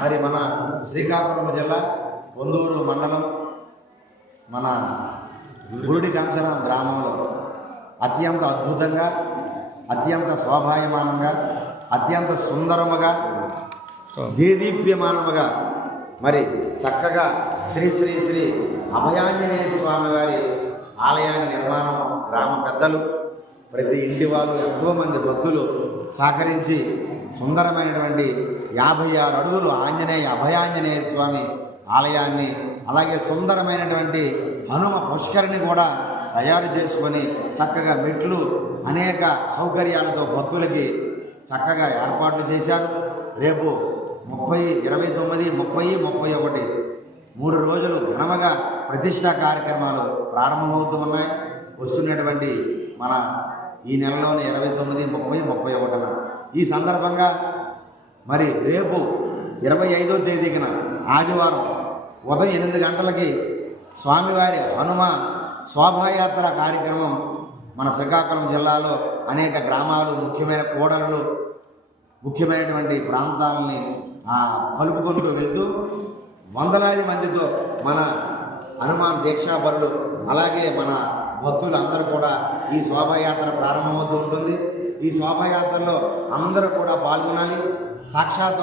మరి మన శ్రీకాకుళం జిల్లా పొందూరు మండలం మన గురుడి కంచరం గ్రామంలో అత్యంత అద్భుతంగా, అత్యంత శోభాయమానంగా, అత్యంత సుందరముగా, దేదీప్యమానముగా మరి చక్కగా శ్రీ శ్రీ శ్రీ అభయాంజనేయ స్వామి వారి ఆలయాన్ని నిర్మాణం గ్రామ పెద్దలు, ప్రతి ఇంటి వాళ్ళు, ఎంతోమంది భక్తులు సహకరించి సుందరమైనటువంటి 56 అడుగులు అభయాంజనేయ స్వామి ఆలయాన్ని, అలాగే సుందరమైనటువంటి హనుమ పుష్కరిని కూడా తయారు చేసుకొని చక్కగా మెట్లు అనేక సౌకర్యాలతో భక్తులకి చక్కగా ఏర్పాట్లు చేశారు. రేపు 29, 30, 31 3 రోజులు ఘనముగా ప్రతిష్టా కార్యక్రమాలు ప్రారంభమవుతూ ఉన్నాయి. వస్తున్నటువంటి మన ఈ నెలలోని 29, 30, 31 ఈ సందర్భంగా మరి రేపు 25వ తేదీన ఆదివారం ఉదయం 8 గంటలకి స్వామివారి హనుమ శోభాయాత్ర కార్యక్రమం మన శ్రీకాకుళం జిల్లాలో అనేక గ్రామాలు, ముఖ్యమైన కూడళ్ళు, ముఖ్యమైనటువంటి ప్రాంతాలని కలుపుకుంటూ వెళ్తూ వందలాది మందితో మన హనుమాన్ దీక్షాపరులు, అలాగే మన భక్తులు అందరూ కూడా ఈ శోభాయాత్ర ప్రారంభమవుతూ ఉంటుంది. ఈ శోభాయాత్రలో అందరూ కూడా పాల్గొనాలి. సాక్షాత్